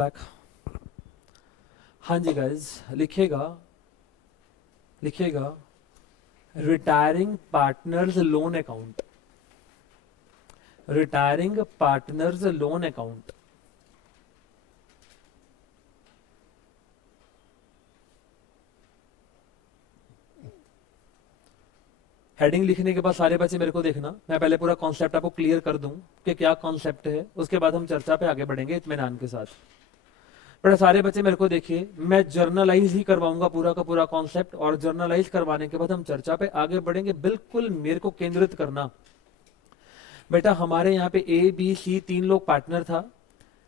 Back. हाँ जी guys, लिखिएगा लिखिएगा retiring partners loan account. Retiring partners loan account. Heading लिखने के बाद सारे बच्चे मेरे को देखना, मैं पहले पूरा कॉन्सेप्ट आपको क्लियर कर दूं कि क्या कॉन्सेप्ट है, उसके बाद हम चर्चा पे आगे बढ़ेंगे इत्मीनान के साथ। पर सारे बच्चे मेरे को देखिए, मैं जर्नलाइज ही करवाऊंगा पूरा का पूरा कॉन्सेप्ट, और जर्नलाइज करवाने के बाद हम चर्चा पे आगे बढ़ेंगे। बिल्कुल मेरे को केंद्रित करना। बेटा हमारे यहाँ पे ए बी सी 3 लोग पार्टनर था।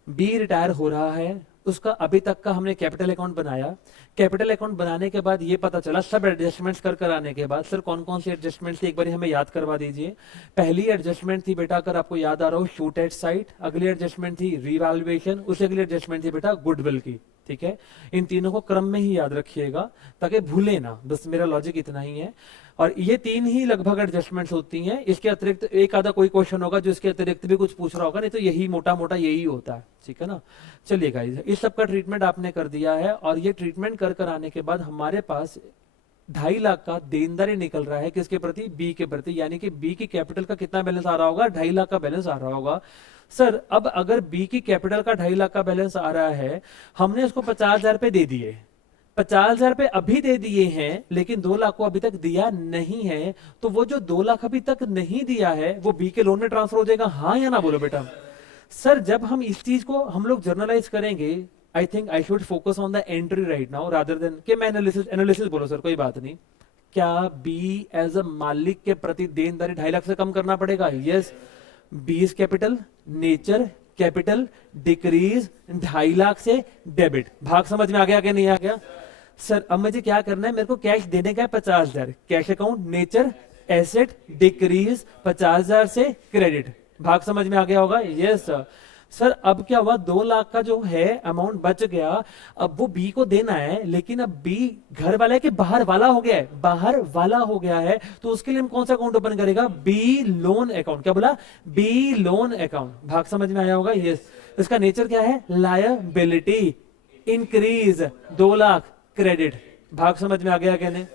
बी रिटायर हो रहा है, उसका अभी तक का हमने कैपिटल अकाउंट बनाया। कैपिटल अकाउंट बनाने के बाद ये पता चला, सब एडजस्टमेंट्स कर आने के बाद, सर कौन कौन सी एडजस्टमेंट्स थी एक बार हमें याद करवा दीजिए। पहली एडजस्टमेंट थी बेटा, अगर आपको याद आ रहा हो, शूट एट साइट। अगली एडजस्टमेंट थी रीवैल्यूएशन। उससे अगली एडजस्टमेंट थी बेटा गुडविल की। ठीक है, इन तीनों को क्रम में ही याद रखिएगा ताकि भूले ना, बस मेरा लॉजिक इतना ही है। और ये 3 ही लगभग एडजस्टमेंट्स होती हैं। इसके अतिरिक्त एक आधा कोई क्वेश्चन होगा जो इसके अतिरिक्त भी कुछ पूछ रहा होगा, नहीं तो यही मोटा मोटा यही होता है। ठीक है ना, चलिए गाइस, इस सब का ट्रीटमेंट आपने कर दिया है, और ये ट्रीटमेंट कर आने के बाद हमारे पास 2.5 लाख का देनदारी निकल रहा है। किसके प्रति? बी के प्रति। यानी कि बी की कैपिटल का कितना बैलेंस आ रहा होगा? 2.5 लाख का बैलेंस आ रहा होगा। सर अब अगर बी की कैपिटल का 2.5 लाख का बैलेंस आ रहा है, हमने उसको 50,000 रुपए दे दिए, 50,000 रुपए अभी दे दिए हैं, लेकिन 2 लाख को अभी तक दिया नहीं है, तो वो जो 2 लाख अभी तक नहीं दिया है वो बी के लोन में ट्रांसफर हो जाएगा। हाँ या ना बोलो बेटा। सर जब हम इस चीज को हम लोग जर्नलाइज करेंगे, I think I should focus on the entry right now rather than कि मैं एनालिसिस बोलो। सर कोई बात नहीं, क्या बी एज अ मालिक के प्रति देनदारी 2.5 लाख से कम करना पड़ेगा? Yes. B is capital, nature capital, decrease 2.5 lakh से डेबिट। भाग समझ में आ गया कि नहीं आ गया? सर अब मुझे क्या करना है, मेरे को कैश देने का है 50,000। Cash account, nature, asset, decrease 50,000 से क्रेडिट। भाग समझ में आ गया होगा? Yes sir. सर अब क्या हुआ, 2 लाख का जो है अमाउंट बच गया, अब वो बी को देना है, लेकिन अब बी घर वाला है कि बाहर वाला हो गया है? बाहर वाला हो गया है, तो उसके लिए हम कौन सा अकाउंट ओपन करेगा? B loan account. क्या बोला? B loan account. भाग समझ में आया होगा? यस। इसका नेचर क्या है? Liability, increase 2 lakh, credit. भाग समझ में आ गया कहने?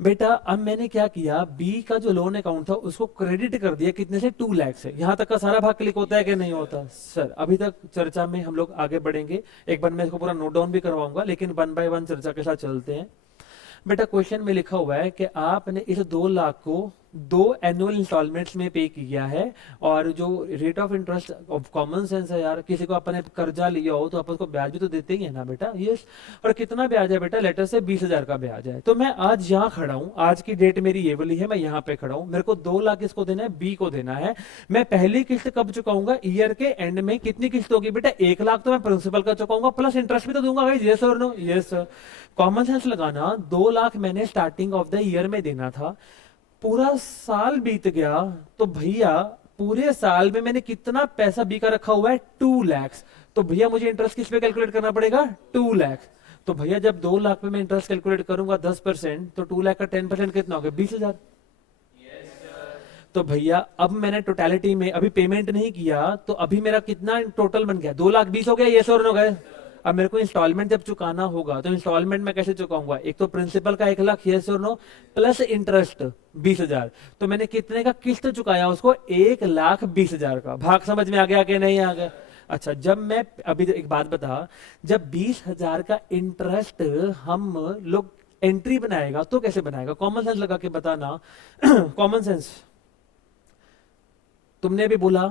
बेटा अब मैंने क्या किया, बी का जो लोन अकाउंट था उसको क्रेडिट कर दिया, कितने से? 2 लाख से। यहां तक का सारा भाग क्लिक होता है कि नहीं होता? सर अभी तक चर्चा में हम लोग आगे बढ़ेंगे, एक बार मैं इसको पूरा नोट डाउन भी करवाऊंगा, लेकिन 1 बाय 1 चर्चा के साथ चलते हैं। बेटा क्वेश्चन में लिखा हुआ है कि आपने इस 2 लाख को 2 एनुअल इंस्टॉलमेंट्स में पे किया है, और जो rate of interest of common sense है यार, किसी को अपने कर्जा लिया हो तो अपन को ब्याज भी तो देते ही है ना बेटा। यस। और कितना ब्याज है बेटा? लेटर से 20,000 का ब्याज है। तो मैं आज यहाँ खड़ा हूँ, आज की डेट मेरी ये वाली है, मैं यहाँ पे खड़ा हूँ, मेरे को 2 लाख किसको देना है? बी को देना है। मैं पहली किस्त कब चुकाऊंगा? ईयर के एंड में। कितनी किस्त होगी बेटा? 1 लाख तो मैं प्रिंसिपल का चुकाऊंगा, प्लस इंटरेस्ट भी तो दूंगा। यस और नो? यस। कॉमन सेंस लगाना, 2 लाख मैंने स्टार्टिंग ऑफ द ईयर में देना था, पूरा साल बीत गया, तो भैया पूरे साल में मैंने कितना पैसा बी का रखा हुआ है? 2 लाख। तो भैया मुझे इंटरेस्ट किस पे कैलकुलेट करना पड़ेगा? 2 लाख। तो भैया जब 2 लाख पे मैं इंटरेस्ट कैलकुलेट करूंगा 10%, तो 2 लाख का 10% कितना हो गया? 20,000। तो भैया अब मैंने टोटलिटी में अभी पेमेंट नहीं किया, तो अभी मेरा कितना टोटल बन गया? 2,20,000 हो गया। ये सौ हो गए। अब मेरे को इंस्टॉलमेंट जब चुकाना होगा, तो इंस्टॉलमेंट में कैसे चुकाऊंगा? एक तो प्रिंसिपल का 1 लाख, यस और नो, प्लस इंटरेस्ट 20,000। तो मैंने कितने का किस्त चुकाया उसको? 1,20,000 का। भाग समझ में आ गया कि नहीं आ गया? अच्छा, जब मैं अभी एक बात बता, जब 20,000 का इंटरेस्ट हम लोग एंट्री बनाएगा तो कैसे बनाएगा? कॉमन सेंस लगा के बताना। Common sense. तुमने भी बोला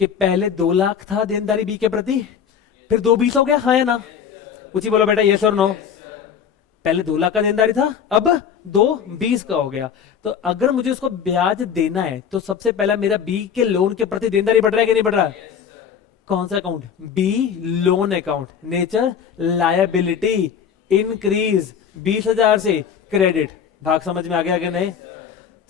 कि पहले 2 लाख था देनदारी बी के प्रति, फिर 2,20,000 हो गया। हाँ या ना? कुछ ही बोलो बेटा, यस और नो। पहले 2 लाख का देनदारी था, अब 2,20,000 का हो गया। तो अगर मुझे उसको ब्याज देना है, तो सबसे पहला मेरा बी के लोन के प्रति देनदारी बढ़ रहा है कि नहीं बढ़ रहा? कौन सा account? B loan account. Nature liability, increase 20,000 से क्रेडिट। भाग समझ में आ गया कि नहीं?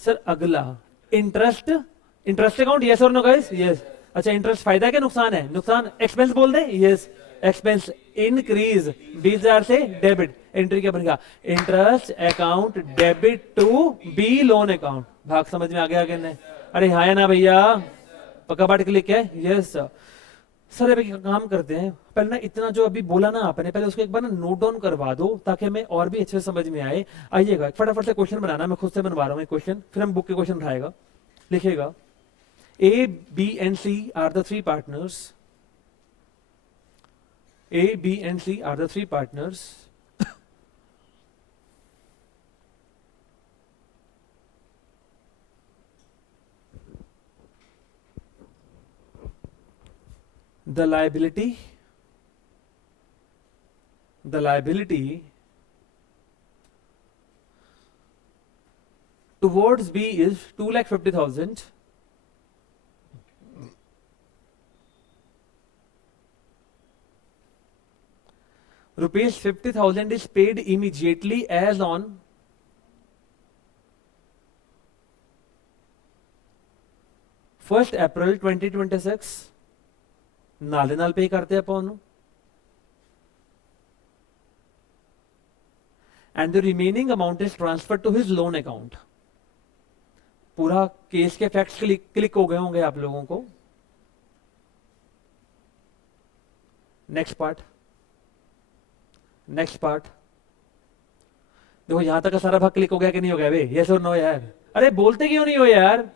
सर अगला इंटरेस्ट, इंटरेस्ट अकाउंट, यस और नो गाइस? यस। अच्छा, इंटरेस्ट फायदा है क्या नुकसान है? नुकसान। एक्सपेंस बोल दे। यस। एक्सपेंस इंक्रीज 20,000 से डेबिट। एंट्री क्या बनेगा? Interest account debit to B loan account. भाग समझ में आ गया कि नहीं? अरे हाँ या ना भैया? पक्का बात क्लिक है? यस। सर अब एक काम करते हैं, पहले ना इतना जो अभी बोला ना आपने, पहले उसको एक बार ना नोट डाउन करवा दो ताकि हमें और भी अच्छे से समझ में आए। आइएगा फटाफट से क्वेश्चन बनाना, मैं खुद से बनवा रहा हूँ एक क्वेश्चन, फिर हम बुक के क्वेश्चन उठाएगा। लिखेगा A B and C are the three partners, A, B and C are the three partners. The liability towards B is 2,50,000. Rupees 50,000 is paid immediately as on 1st April 2026. नाले नाल पे करते हैं अपन, and the remaining amount is transferred to his loan account. पूरा case के facts click हो गए होंगे आप लोगों को। नेक्स्ट पार्ट देखो, यहां तक का सारा भाग क्लिक हो गया कि नहीं हो गया? वे यस और नो यार, अरे बोलते क्यों नहीं हो यार?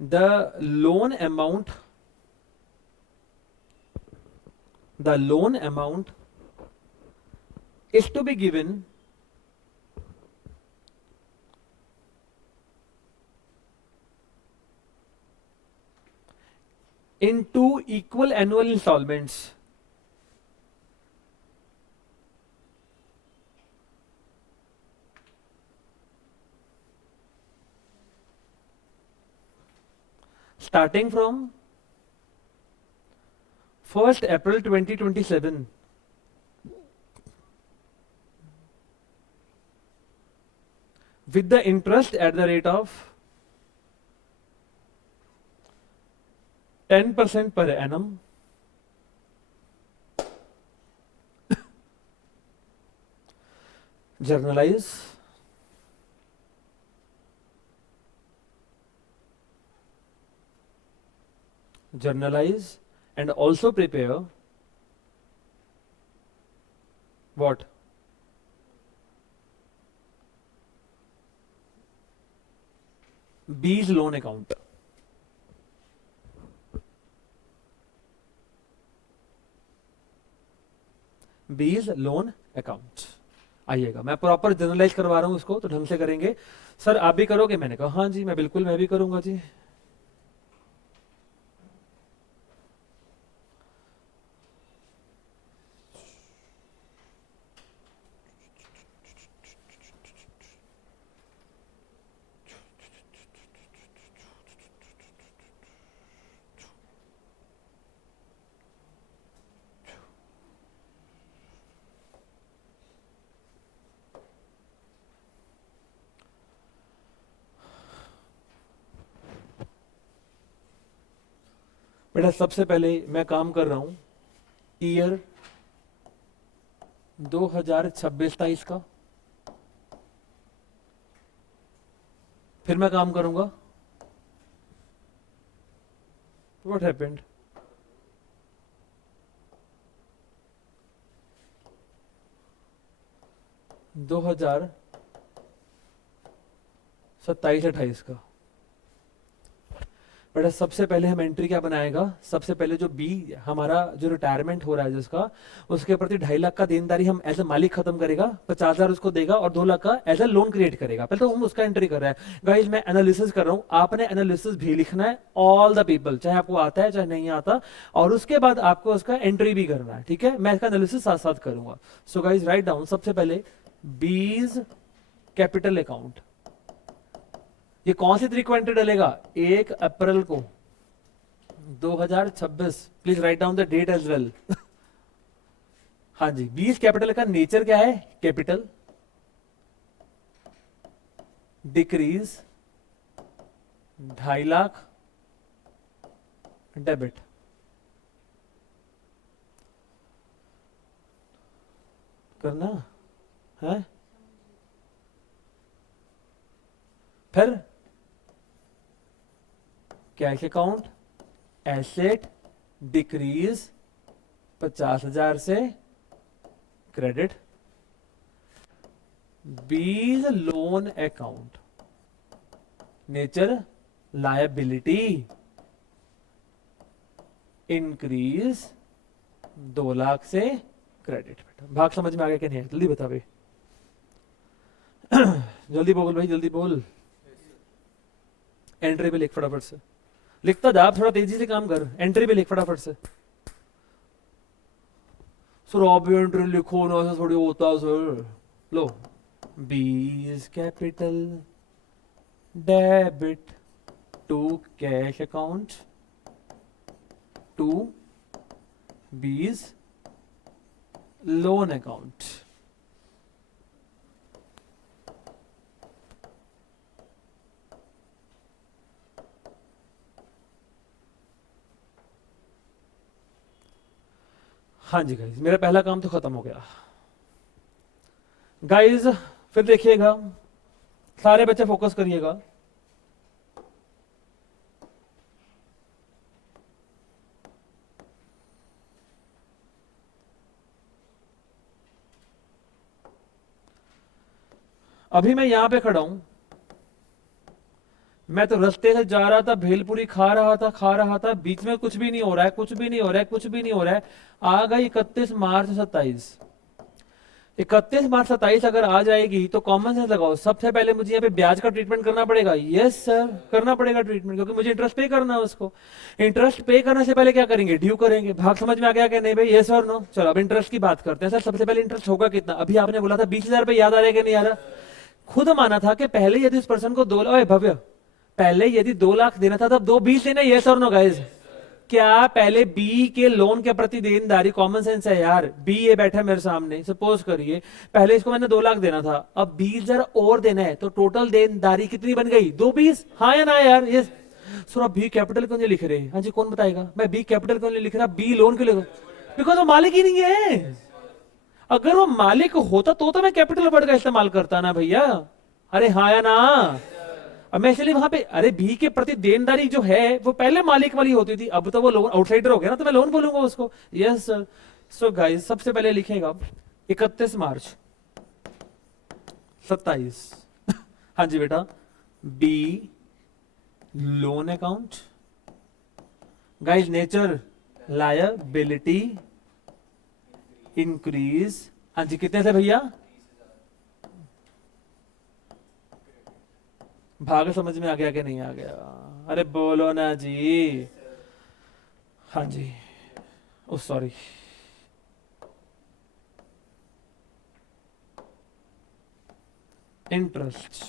The loan amount is to be given in 2 equal annual installments. Starting from 1st April 2027. With the interest at the rate of 10% per annum. Journalize and also prepare what? B's loan account. B's loan account. आइएगा, मैं proper generalise करवा रहा हूं उसको, तो ढंग से करेंगे। सर आप भी करोगे? मैंने कहा हाँ जी, मैं बिल्कुल, मैं भी करूंगा जी। बेटा सबसे पहले मैं काम कर रहा हूं ईयर 2026-23 का, फिर मैं काम करूंगा व्हाट हैपेंड 2027-28 का। बेटा सबसे पहले हम एंट्री क्या बनाएगा? सबसे पहले जो बी हमारा जो रिटायरमेंट हो रहा है जिसका, उसके प्रति 2.5 लाख का देनदारी हम एज ए मालिक खत्म करेगा, 50,000 उसको देगा और 2 लाख का एज ए लोन क्रिएट करेगा। पहले तो हम उसका एंट्री कर रहे हैं। गाइस मैं एनालिसिस कर रहा हूं, आपने एनालिसिस भी लिखना है, ऑल द पीपल, चाहे आपको आता है चाहे नहीं आता, और उसके बाद आपको उसका एंट्री भी करना है, ठीक है? मैं इसका एनालिसिस साथ साथ करूंगा। सो गाइस राइट डाउन, सबसे पहले बीज कैपिटल अकाउंट। ये कौन सी तारीख को एंट्री डलेगा? 1 अप्रैल को 2026। Please write down the date as well. हाँ जी, बीज कैपिटल का नेचर क्या है? Capital decrease 2.5 lakh debit. करना है फिर कैश अकाउंट एसेट डिक्रीज 50,000 से क्रेडिट, बीज loan account nature liability increase 2 lakh से क्रेडिट। बेटा भाग समझ में आ गया कि नहीं है? जल्दी बता भाई, जल्दी बोल भाई, जल्दी बोल। एंट्री पे लिख फटाफट से, लिखता जा, थोड़ा तेजी से काम कर। एंट्री पे लिख फटाफट से। सर आप भी एंट्री लिखो ना, ऐसा थोड़ी होता है सर। लो, B's capital debit to cash account to B's loan account. हाँ जी गाइज, मेरा पहला काम तो खत्म हो गया। गाइज फिर देखिएगा, सारे बच्चे फोकस करिएगा। अभी मैं यहां पे खड़ा हूं, मैं तो रास्ते से जा रहा था, भेलपुरी खा रहा था, बीच में कुछ भी नहीं हो रहा है, कुछ भी नहीं हो रहा है, कुछ भी नहीं हो रहा है। आ गई 31 मार्च 27। 31 मार्च 27 अगर आ जाएगी तो कॉमन सेंस लगाओ, सबसे पहले मुझे यहाँ पे ब्याज का ट्रीटमेंट करना पड़ेगा। यस सर, करना पड़ेगा ट्रीटमेंट, क्योंकि मुझे इंटरेस्ट पे करना है उसको। इंटरेस्ट पे करने से पहले क्या करेंगे? ड्यू करेंगे। भाग समझ में आ गया कि नहीं भाई? यस और नो? चलो अब इंटरेस्ट की बात करते हैं। सर सबसे पहले इंटरेस्ट होगा कितना? अभी आपने बोला था 20,000 रुपए, याद आ रहा है कि नहीं आ रहा? खुद माना था कि पहले यदि उस पर्सन को 2 भव्य, पहले यदि 2 लाख देना था तब 2,20 देना। यस और नो गाइस? क्या पहले बी के लोन के प्रति देनदारी, कॉमन सेंस है यार, बी ये बैठा मेरे सामने, सपोज करिए पहले इसको मैंने 2 लाख देना था, अब 20,000 और देना है, तो टोटल देनदारी कितनी बन गई? 2,20। हाँ या ना यार? ये सर आप बी कैपिटल क्यों नहीं लिख रहे? हाँ जी कौन बताएगा? मैं बी कैपिटल क्यों नहीं लिख रहा, बी लोन क्यों लिख रहा? बिकॉज वो मालिक ही नहीं है। अगर वो मालिक होता तो मैं कैपिटल वर्ड का इस्तेमाल करता ना भैया। अरे हाँ या ना? अब मैं इसलिए वहां पे, अरे बी के प्रति देनदारी जो है वो पहले मालिक वाली होती थी, अब तो वो लोन आउटसाइडर हो गया ना, तो मैं लोन बोलूंगा उसको। Yes sir. सो गाइस सबसे पहले लिखेगा 31 मार्च 27। हाँ जी बेटा, B loan account, guys nature liability increase. हाँ जी कितने से भैया? भाग समझ में आ गया कि नहीं आ गया? अरे बोलो ना जी। हाँ जी, ओ सॉरी, इंटरेस्ट।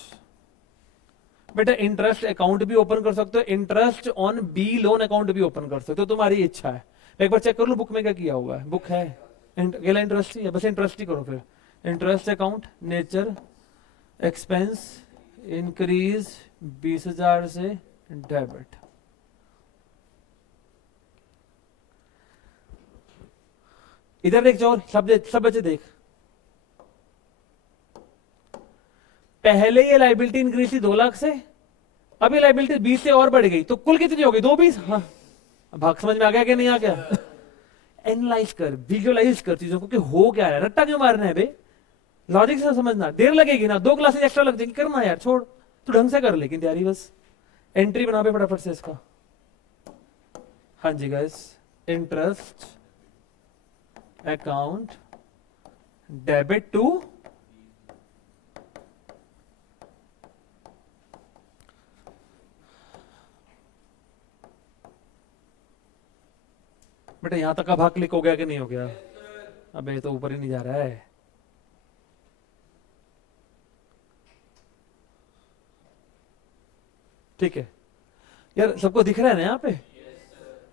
बेटा इंटरेस्ट अकाउंट भी ओपन कर सकते हो, interest on B loan account भी ओपन कर सकते हो, तुम्हारी इच्छा है। एक बार चेक कर लो बुक में क्या किया हुआ है। बुक है अकेला इंटरेस्ट ही है, बस इंटरेस्ट ही करो। फिर interest account nature expense increase 20,000 से डेबिट। इधर देख जोर, सब बच्चे देख। पहले ये लाइबिलिटी इंक्रीज थी 2 लाख से, अब ये लाइबिलिटी 20 से और बढ़ गई, तो कुल कितनी हो गई? 2,20। हाँ भाग समझ में आ गया कि नहीं आ गया? एनालाइज कर, विजुअलाइज कर चीजों को कि हो क्या है। रट्टा क्यों मारना है बे? लॉजिक से समझना। देर लगेगी ना, 2 क्लासेस एक्स्ट्रा लग जाएंगी, करना यार, छोड़, तू ढंग से कर, लेकिन तैयारी बस। एंट्री बना पे फटाफट से इसका। हाँ जी guys, interest account debit to बेटा यहां तक का भाग क्लिक हो गया कि नहीं हो गया? अबे तो ऊपर ही नहीं जा रहा है। ठीक है यार, सबको दिख रहा है ना यहाँ पे?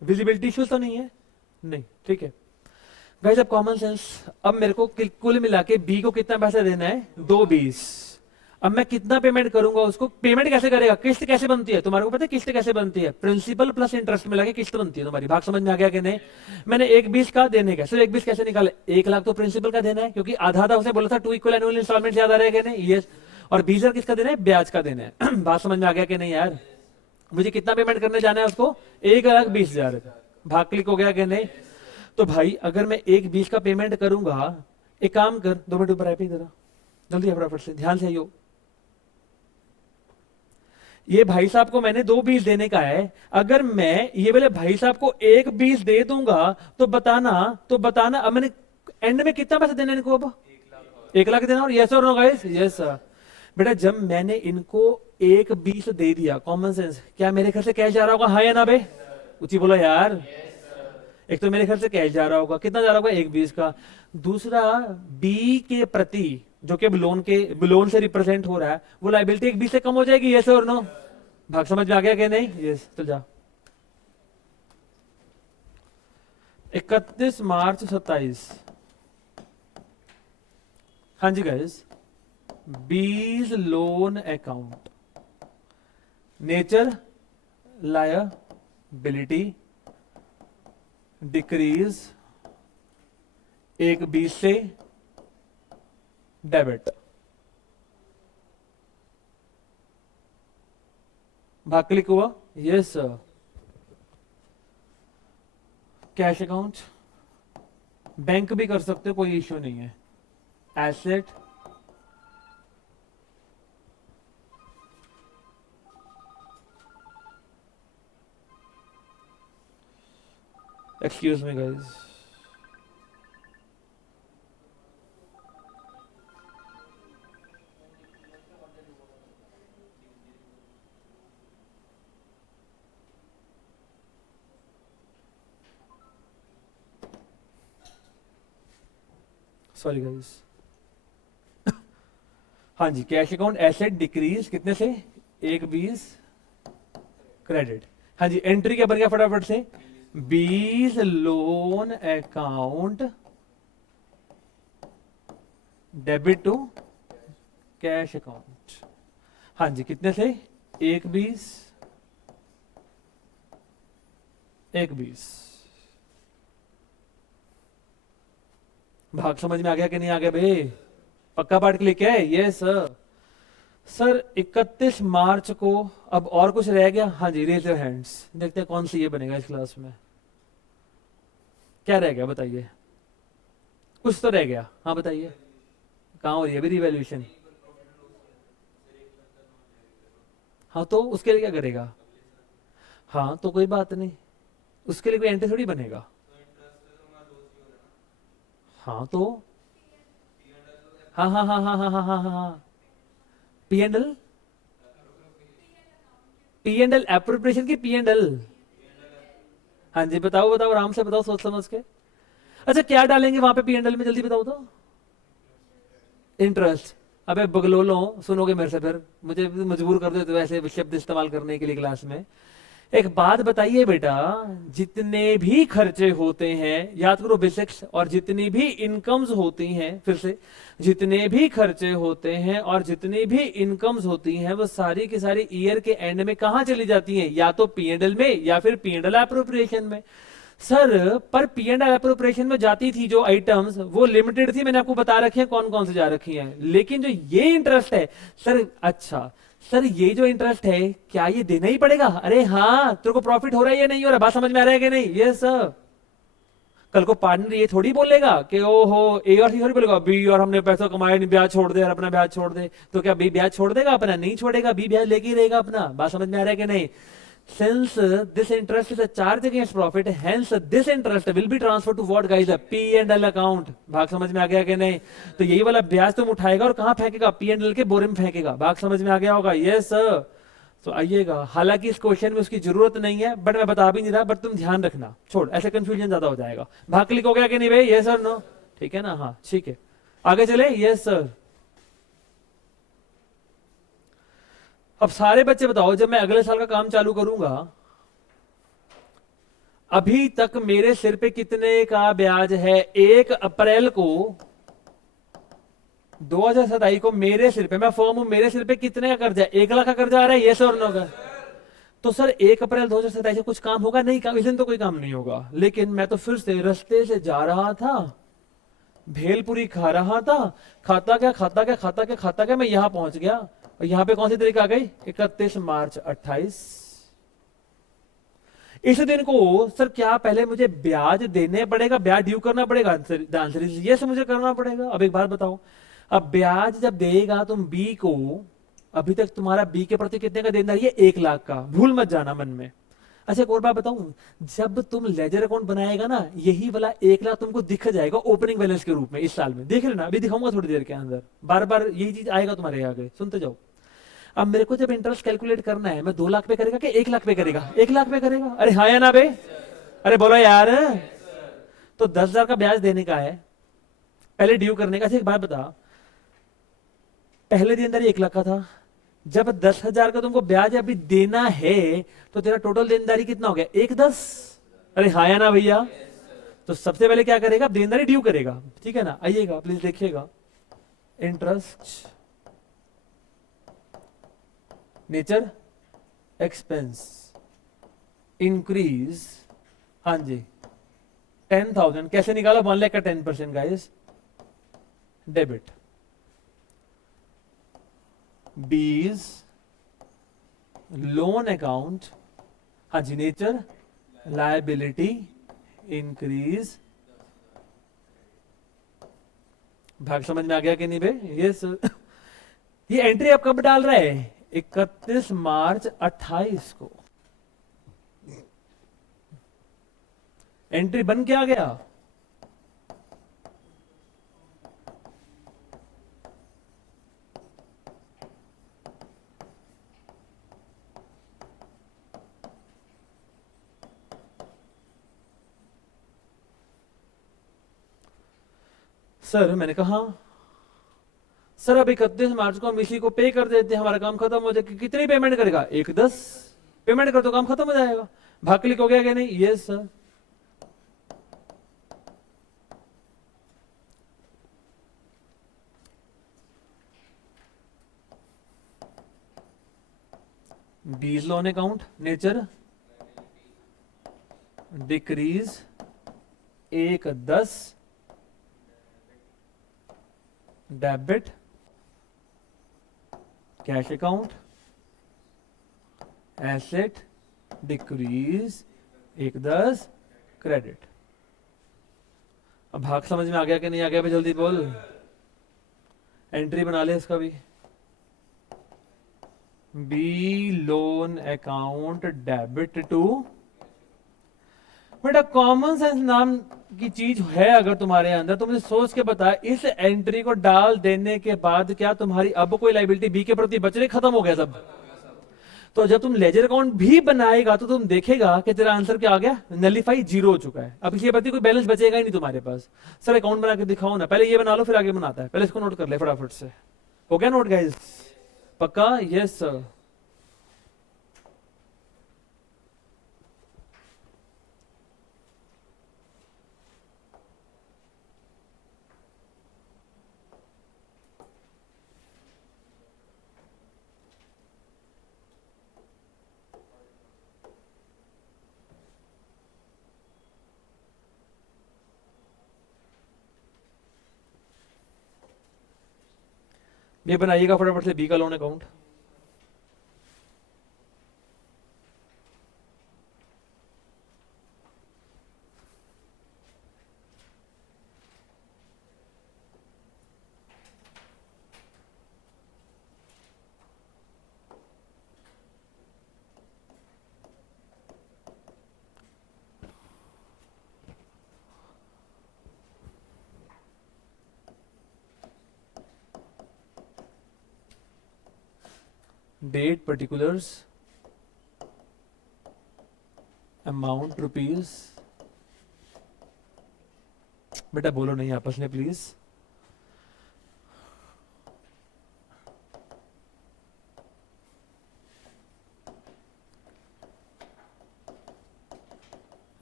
विजिबिलिटी इश्यूज तो नहीं है? नहीं, ठीक है गाइस। अब कॉमन सेंस, अब मेरे को कुल मिला के बी को कितना पैसा देना है? 2,20। अब मैं कितना पेमेंट करूंगा उसको? पेमेंट कैसे करेगा? किस्त कैसे बनती है? तुम्हारे को पता है किस्त कैसे बनती है? प्रिंसिपल प्लस इंटरेस्ट मिला के किस्त बनती है तुम्हारी। भाग समझ में आ गया कि नहीं? मैंने 1,20 का देने का, सिर्फ 1,20 कैसे निकाले? 1 लाख तो प्रिंसिपल का देना है, क्योंकि आधा आधा उसे बोला था 2 इक्वल एनुअल इंस्टॉलमेंट, याद आ रहा है कि नहीं? यस। और 20,000 किसका देना है? ब्याज का देना है। बात समझ में आ गया कि नहीं यार? मुझे कितना पेमेंट करने जाना है उसको? 1,20,000। भाग क्लिक हो गया कि नहीं? तो भाई अगर मैं 1,20 का पेमेंट करूंगा, एक काम कर, 2 मिनट ऊपर आए जरा, जल्दी फटाफट से, ध्यान से आइयो। ये भाई साहब को मैंने 2,20 देने का है, अगर मैं ये वाले भाई साहब को 1,20 दे दूंगा तो बताना अब मैंने एंड में कितना पैसा देना इनको? अब 1,00,000 देना। और यस और नो गाइस? Yes sir. बेटा जब मैंने इनको 1,20 दे दिया, कॉमन सेंस, क्या मेरे घर से कैश जा रहा होगा? हाँ या ना बे? ऊंची बोलो यार। एक तो मेरे घर से कैश जा रहा होगा, कितना जा रहा होगा? 1,20 का। दूसरा, बी के प्रति जो कि लोन से रिप्रेजेंट हो रहा है, वो लाइबिलिटी 1,20 से कम हो जाएगी। यस और नो? भाग समझ में आ गया कि नहीं? यस। चल जा। 31 मार्च 27। हाँ जी गाइस, बीज loan account, nature liability decrease 1,20 से डेबिट। भाग क्लिक हुआ? Yes sir. Cash account, bank भी कर सकते हो, कोई इश्यू नहीं है। Asset, excuse me guys, sorry guys. हाँ जी, कैश अकाउंट एसेट डिक्रीज कितने से? 1,20 क्रेडिट। हाँ जी, एंट्री क्या बन गया फटाफट से? B's loan account debit to cash account. हाँ जी, कितने से? 1,20 1,20। भाग समझ में आ गया कि नहीं आ गया भाई? पक्का पार्ट क्लिक है? ये सर। सर 31 मार्च को अब और कुछ रह गया? हाँ जी, रेज योर हैंड्स, देखते हैं कौन सी ये बनेगा इस क्लास में। क्या रह गया बताइए? कुछ तो रह गया, हाँ बताइए। कहाँ हो रही है अभी रिवैल्यूएशन? हाँ तो उसके लिए क्या करेगा? हाँ तो कोई बात नहीं, उसके लिए कोई एंट्री थोड़ी बनेगा। हाँ तो हाँ हाँ हाँ हाँ हाँ हाँ हाँ हाँ हाँ, P and L, P and L appropriation की पी एंड एल। हाँ जी बताओ बताओ, आराम से बताओ, सोच समझ के। अच्छा क्या डालेंगे वहां पे पी एंड एल में, जल्दी बताओ तो। इंटरेस्ट। अबे बगलोलो, सुनोगे मेरे से फिर, मुझे मजबूर कर देते हो ऐसे शब्द इस्तेमाल करने के लिए क्लास में। एक बात बताइए बेटा, जितने भी खर्चे होते हैं, याद करो बेसिक्स, और जितनी भी इनकम्स होती हैं, फिर से, जितने भी खर्चे होते हैं और जितनी भी इनकम्स होती हैं, वो सारी की सारी ईयर के एंड में कहां चली जाती हैं? या तो पी एंड एल में या फिर पी एंड एल एप्रोप्रिएशन में। सर पर पी एंड एल एप्रोप्रिएशन में जाती थी जो आइटम्स, वो लिमिटेड थी, मैंने आपको बता रखी है कौन कौन से जा रखी हैं। लेकिन जो ये इंटरेस्ट है सर, अच्छा सर ये जो इंटरेस्ट है क्या ये देना ही पड़ेगा? अरे हाँ, तेरे को प्रॉफिट हो रहा है या नहीं हो रहा? बात समझ में आ रहा है कि नहीं? ये सर। कल को पार्टनर ये थोड़ी बोलेगा कि ओहो, ए और सी थोड़ी बोलेगा बी और हमने पैसा कमाया नहीं, ब्याज छोड़ दे और अपना ब्याज छोड़ दे। तो क्या बी ब्याज छोड़ देगा? अपना नहीं छोड़ेगा, बी ब्याज लेके ही रहेगा अपना। बात समझ में आ रहा है कि नहीं? Since this interest is a charge against profit, hence this interest will be transferred to what guys? P&L account। भाग समझ में आ गया कि नहीं? तो यही वाला ब्याज तुम उठाएगा और कहां फेंकेगा? P&L के बोरे में फेंकेगा। भाग समझ में आ गया होगा? Yes sir. तो आइएगा, हालांकि इस क्वेश्चन में उसकी जरूरत नहीं है, बट मैं बता भी नहीं रहा, बट तुम ध्यान रखना, छोड़, ऐसे कंफ्यूजन ज्यादा हो जाएगा। भाग क्लिक हो गया कि नहीं भाई? Yes sir, no? ठीक है ना? हाँ ठीक है, आगे चले। Yes sir. अब सारे बच्चे बताओ, जब मैं अगले साल का काम चालू करूंगा, अभी तक मेरे सिर पे कितने का ब्याज है? 1 अप्रैल को 2027 को मेरे सिर पे, मैं फॉर्म हूं, मेरे सिर पे कितने का कर्जा है? 1 लाख का कर्जा आ रहा है। ये सर होगा। तो सर 1 अप्रैल 2027 से कुछ काम होगा? नहीं, इस दिन तो कोई काम नहीं होगा। लेकिन मैं तो फिर से रास्ते से जा रहा था, भेलपुरी खा रहा था, खाता क्या खाता क्या खाता क्या खाता क्या, मैं यहां पहुंच गया। और यहां पे कौन सी तारीख आ गई? 31 मार्च 28। इस दिन को सर क्या पहले मुझे ब्याज देने पड़ेगा, ब्याज ड्यू करना पड़ेगा? आंसर ये से मुझे करना पड़ेगा। अब एक बात बताओ, अब ब्याज जब देगा तुम बी को, अभी तक तुम्हारा बी के प्रति कितने का देनदारी है? 1 लाख का, भूल मत जाना मन में। अच्छा एक और बात बताऊं, जब तुम लेजर अकाउंट बनाएगा ना, यही वाला 1 लाख तुमको दिख जाएगा ओपनिंग बैलेंस के रूप में इस साल में, देख लेना, अभी दिखाऊंगा थोड़ी देर के अंदर, बार बार यही चीज आएगा तुम्हारे आगे, सुनते जाओ। अब मेरे को जब इंटरेस्ट कैलकुलेट करना है, मैं 2 लाख पे करेगा कि 1 लाख पे करेगा? 1 लाख पे करेगा। अरे हाँ या ना बे? अरे बोलो यार। तो 10,000 का ब्याज देने का है, पहले ड्यू करने का। अच्छा एक बात बता, पहले देनदारी 1 लाख का था, जब 10,000 का तुमको ब्याज अभी देना है, तो तेरा टोटल देनदारी कितना हो गया? 1,10। अरे हाँ या ना भैया? तो सबसे पहले क्या करेगा? देनदारी ड्यू करेगा, ठीक है ना? आइएगा प्लीज देखिएगा, इंटरेस्ट नेचर एक्सपेंस इंक्रीज, हाँ जी 10,000 कैसे निकाला? 1 लाख का 10% गाइस, डेबिट बीज लोन अकाउंट, हाँ जी नेचर लायबिलिटी इंक्रीज। भाग समझ में आ गया कि नहीं बे? यस। ये एंट्री आप कब डाल रहे हैं? 31 मार्च 28 को एंट्री बन के आ गया। सर मैंने कहा सर अब 31 मार्च को हम इसी को पे कर देते हैं, हमारा काम खत्म हो जाएगा। कितनी पेमेंट करेगा? 1,10 पेमेंट कर तो काम खत्म हो जाएगा। भाग क्लिक हो गया कि नहीं? Yes sir. बीज loan account nature decrease 1,10 debit cash account asset decrease 1,10 credit. अब भाग समझ में आ गया कि नहीं आ गया भाई? जल्दी बोल, एंट्री बना ले इसका भी। B loan account debit to, बेटा कॉमन सेंस नाम की चीज है अगर तुम्हारे अंदर, तो मुझे सोच के बता, इस एंट्री को डाल देने के बाद क्या तुम्हारी अब कोई लाइबिलिटी बी के प्रति बच रही? खत्म हो गया सब। तो जब तुम लेजर अकाउंट भी बनाएगा तो तुम देखेगा कि तेरा आंसर क्या आ गया? नलीफाई, जीरो हो चुका है। अब इसके प्रति कोई बैलेंस बचेगा ही नहीं तुम्हारे पास। सर अकाउंट बना के दिखाओ ना, पहले ये बना लो फिर आगे बनाता है, पहले इसको नोट कर ले फटाफट से। हो गया नोट गाइस? पक्का? Yes sir. ये बनाइएगा फटाफट से बी का loan account. Date particulars amount rupees, बेटा बोलो नहीं आपस में प्लीज।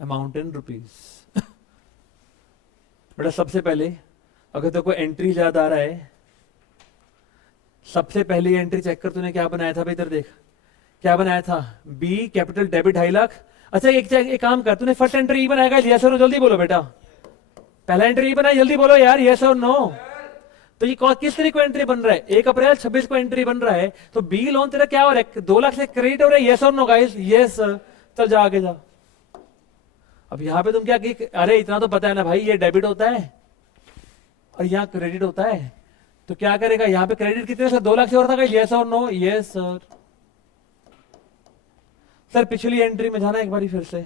Amount in rupees. बेटा सबसे पहले अगर तो कोई एंट्री याद आ रहा है, सबसे पहली एंट्री चेक कर, तूने क्या बनाया था भाई? इधर देख क्या बनाया था? B capital debit 2.5 lakh. अच्छा एक काम कर, तूने फर्स्ट एंट्री ई बनाएगा लिया सर? जल्दी बोलो बेटा। पहला एंट्री बनाए, जल्दी बोलो यार, यस और नो। तो ये किस तरीके को एंट्री बन रहा है, 1 अप्रैल 26 को एंट्री बन रहा है, तो बी लोन तेरा क्या हो रहा है, 2 लाख से क्रेडिट हो रहा है, यस और नो गाइस, यस सर। चल जा आगे जा। अब यहां पे तुम क्या कि अरे इतना तो पता है ना भाई, ये डेबिट होता है और यहाँ क्रेडिट होता है, तो क्या करेगा, यहाँ पे क्रेडिट कितने से 2 लाख से हो रहा था, यस और नो, यस सर। सर पिछली एंट्री में जाना एक बारी फिर से।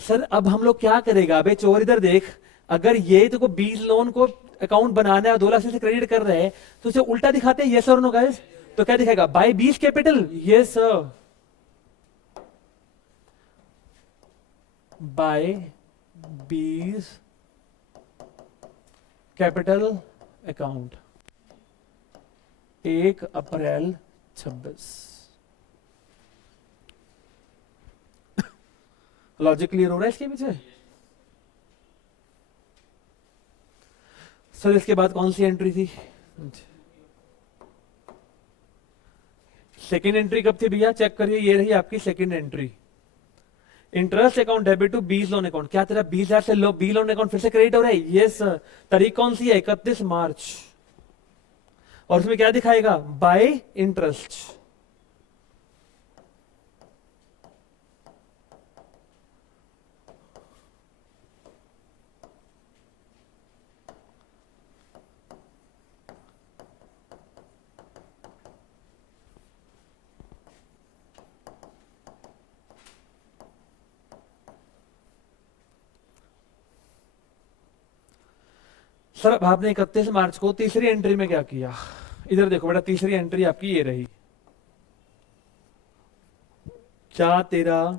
सर अब हम लोग क्या करेगा, अबे चोर इधर देख, अगर ये तो 20 लोन को अकाउंट बनाना है और 2 लाख से क्रेडिट कर रहे हैं, तो उसे उल्टा दिखाते हैं, यस और नो गाइस। तो क्या दिखाएगा, by 20 capital, yes sir, by 20 capital account 1 अप्रैल 26। लॉजिक क्लियर हो रहा है इसके पीछे। सर इसके बाद कौन सी एंट्री थी, सेकेंड एंट्री कब थी भैया, चेक करिए, ये रही आपकी second entry, interest account debit to 20 loan account. क्या तेरा 20,000 से लो बी लोन अकाउंट फिर से क्रेडिट हो रहा है, यस सर। तारीख कौन सी है, 31 मार्च, और उसमें क्या दिखाएगा, बाय इंटरेस्ट। सर अब आपने 31 मार्च को तीसरी एंट्री में क्या किया, इधर देखो बेटा, तीसरी एंट्री आपकी ये रही, क्या तेरा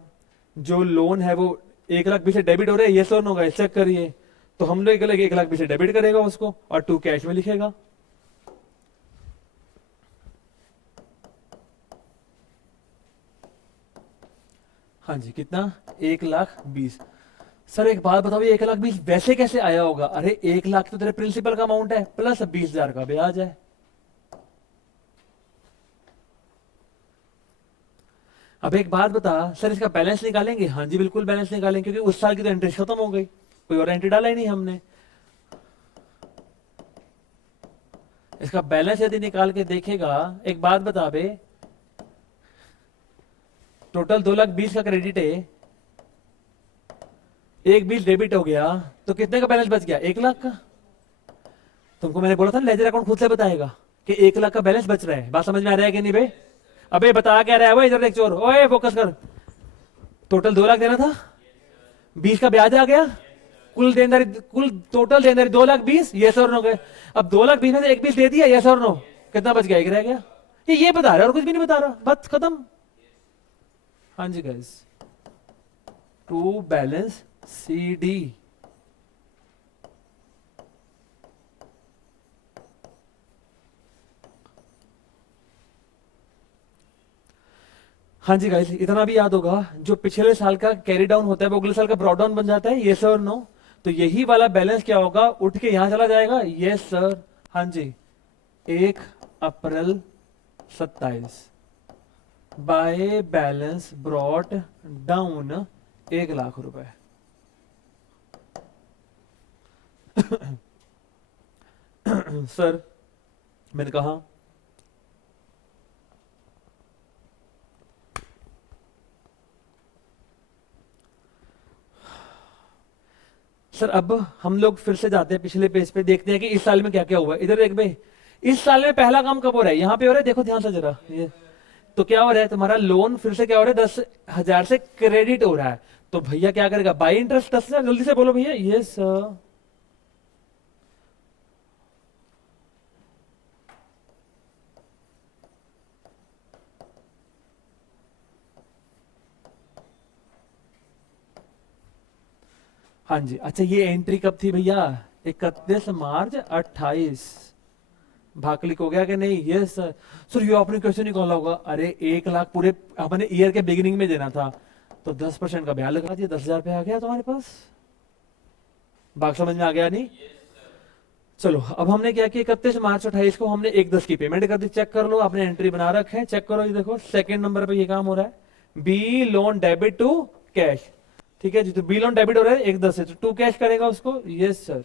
जो लोन है वो 1 लाख 20 से डेबिट हो रहा है, यस और नो गाइस, चेक करिए। तो हम लोग 1 लाख 20 से डेबिट करेगा उसको और 2 कैश में लिखेगा। हाँ जी, कितना, 1 लाख 20। सर एक बात बताओ, ये 1 लाख 20 वैसे कैसे आया होगा, अरे 1 लाख तो तेरे प्रिंसिपल का अमाउंट है प्लस 20,000 का ब्याज है। अब एक बात बता, सर इसका बैलेंस निकालेंगे, हाँ जी बिल्कुल बैलेंस निकालेंगे, क्योंकि उस साल की तो एंट्री खत्म हो गई, कोई और एंट्री डाला ही नहीं हमने। इसका बैलेंस यदि निकाल के देखेगा, एक बात बता बे, टोटल 2 लाख 20 का क्रेडिट है, 1 20 डेबिट हो गया, तो कितने का बैलेंस बच गया, 1 लाख का। तुमको मैंने बोला था लेजर अकाउंट खुद से बताएगा कि 1 लाख का बैलेंस बच रहा है, बात समझ में आ रहा है कि नहीं बे। अबे बता क्या रहा है वो, इधर देख चोर, ओए फोकस कर। टोटल 2 लाख देना था, 20 का ब्याज आ गया, कुल देनदारी, कुल टोटल देनदारी 2 लाख 20, ये सर नो गए। अब 2 लाख 20 में से 1 20 दे दिया, ये सर नो, कितना बच गया, 1 रह गया। ये बता रहा है और कुछ भी नहीं बता रहा, बस खत्म। हाँ जी guys, to balance C D. हाँ जी गाइस, इतना भी याद होगा, जो पिछले साल का कैरी डाउन होता है वो अगले साल का ब्रॉड डाउन बन जाता है, यस और नो। तो यही वाला बैलेंस क्या होगा, उठ के यहां चला जाएगा, यस सर। हाँ जी, 1 अप्रैल 27 by balance brought down 1 lakh रुपए। सर मैंने कहा सर अब हम लोग फिर से जाते हैं पिछले पेज पे, देखते हैं कि इस साल में क्या क्या हुआ है। इधर देख भाई, इस साल में पहला काम कब हो रहा है, यहाँ पे हो रहा है, देखो ध्यान से जरा, ये तो क्या हो रहा है, तुम्हारा लोन फिर से क्या हो रहा है, 10,000 से क्रेडिट हो रहा है। तो भैया क्या करेगा, बाई इंटरेस्ट 10,000, जल्दी से बोलो भैया, यस सर। हाँ जी, अच्छा ये एंट्री कब थी भैया, 31 मार्च 28। भाग हो गया कि नहीं, यस सर। सर ये आपने कैसे निकाला होगा, अरे 1 लाख पूरे अपने ईयर के बिगिनिंग में देना था, तो 10% का ब्याज लगा दिया, 10,000 पे आ गया तुम्हारे पास। भाग समझ में आ गया नहीं। चलो अब हमने क्या किया, 31 मार्च 28 को हमने 1/10 की पेमेंट कर दी। चेक कर लो, आपने एंट्री बना रखे हैं, चेक करो, ये देखो सेकंड नंबर पे ये काम हो रहा है, B loan debit to cash. ठीक है जी, तो बी लोन डेबिट हो रहा है 1/10 से, तो 2 कैश करेगा उसको, यस सर।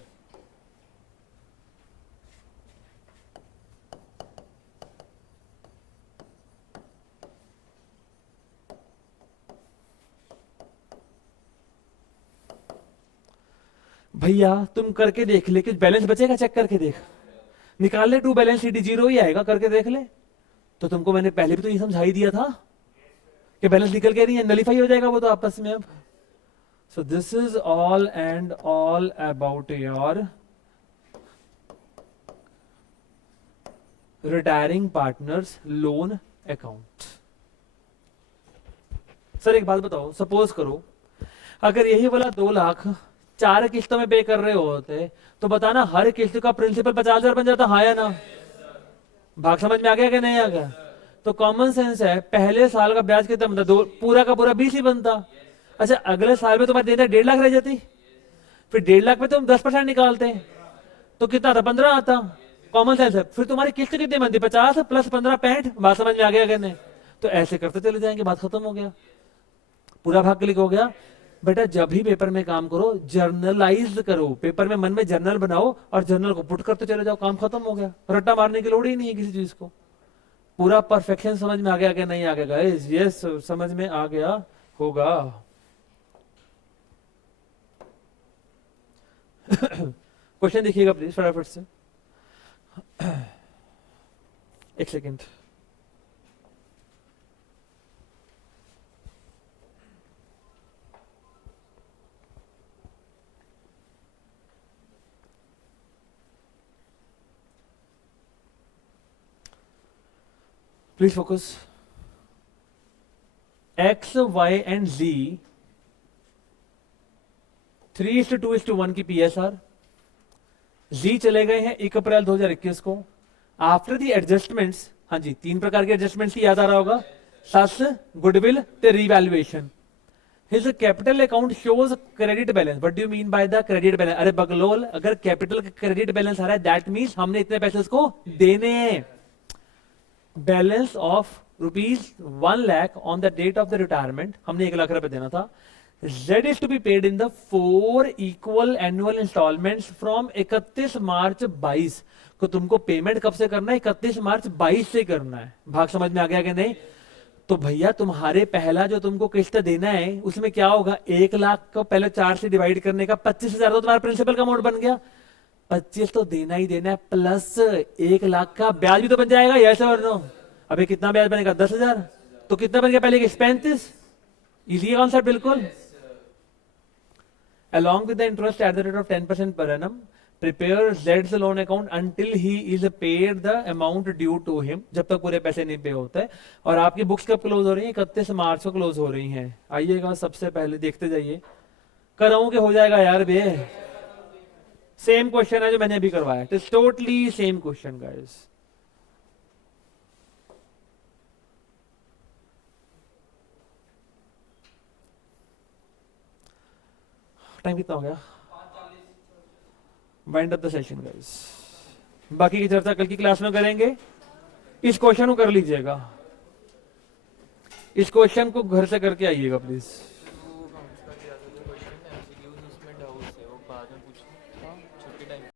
भैया तुम करके देख ले कि बैलेंस बचेगा, चेक करके देख, निकाल ले, टू बैलेंस शीट जीरो ही आएगा, करके देख ले। तो तुमको मैंने पहले भी तो ये समझा ही दिया था कि बैलेंस निकल के नहीं है, नलीफाई हो जाएगा वो तो आपस में अब। So this is all and all about your retiring partners loan account. Sir एक बात बताओ, सपोज करो अगर यही वाला 2 लाख 4 किस्तों में पे कर रहे होते तो बताना हर किस्त का प्रिंसिपल 50,000 बन जाता, हाँ या ना? भाग समझ में आ गया कि नहीं आ गया? तो कॉमन सेंस है, पहले साल का ब्याज कितना बनता, दो पूरा का पूरा 20 ही बनता। अच्छा अगले साल में तुम्हारी देना 1.5 लाख रह जाती, फिर 1.5 लाख में तुम 10% निकालते तो कितना आता, 15 आता। कॉमन सेंस है, फिर तुम्हारी किस्त कितनी बनती, 50 प्लस 15 65। बात समझ में आ गया कि नहीं? तो ऐसे करते चले जाएंगे, बात खत्म हो गया, पूरा भाग क्लिक हो गया। बेटा जब भी पेपर में काम करो जर्नलाइज करो, पेपर में मन में जर्नल बनाओ और जर्नल को पुट करते चले जाओ, काम खत्म हो गया। रट्टा मारने की लोड़ ही नहीं है किसी चीज को। पूरा परफेक्शन समझ में आ गया कि नहीं आ गया गाइस? यस समझ में आ गया होगा। क्वेश्चन देखिएगा प्लीज फटाफट से। एक सेकेंड। Please focus. X Y and Z 3:2:1 की पीएसआर। जी चले गए हैं 1 अप्रैल 2021 को। आफ्टर दी एडजस्टमेंट्स, हाँ जी 3 प्रकार के एडजस्टमेंट्स की याद आ रहा होगा, सस, गुडविल ते revaluation. His capital account shows credit balance. What do you mean by the credit balance? अरे बगलोल, अगर कैपिटल का क्रेडिट बैलेंस आ रहा है दैट मींस हमने इतने पैसे उसको देने हैं। Balance of ₹1 lakh on the date of the retirement, हमने 1 लाख रुपए देना था। Z is to be paid in the 4 equal annual installments from 31 मार्च 22 को। तुमको पेमेंट कब से करना है? 31 मार्च 22 से करना है। भाग समझ में आ गया कि नहीं? तो भैया तुम्हारे पहला जो तुमको किस्त देना है उसमें क्या होगा, 1 लाख को पहले 4 से डिवाइड करने का 25,000 तो तुम्हारा प्रिंसिपल का अमाउंट बन गया। 25 तो देना ही देना है, प्लस 1 लाख का ब्याज भी तो बन जाएगा, यस और नो? अबे कितना ब्याज बनेगा, 10,000। तो कितना बन गया पहले, 35। इजी कॉन्सेप्ट बिल्कुल। Along with the interest at the rate of 10% per annum, prepare Z's loan account until he is paid the amount due to him, जब तक पूरे पैसे नहीं पे होते हैं। और आपकी बुक्स कब क्लोज हो रही है? 31 मार्च को क्लोज हो रही हैं। आइएगा सबसे पहले देखते जाइए, कराऊं कि हो जाएगा यार बे? सेम क्वेश्चन है जो मैंने अभी करवाया, it is totally same question guys. Time कितना हो गया? Wind up the session guys. बाकी की चर्चा कल की क्लास में करेंगे। इस क्वेश्चन को कर लीजिएगा, इस क्वेश्चन को घर से करके आइएगा प्लीज।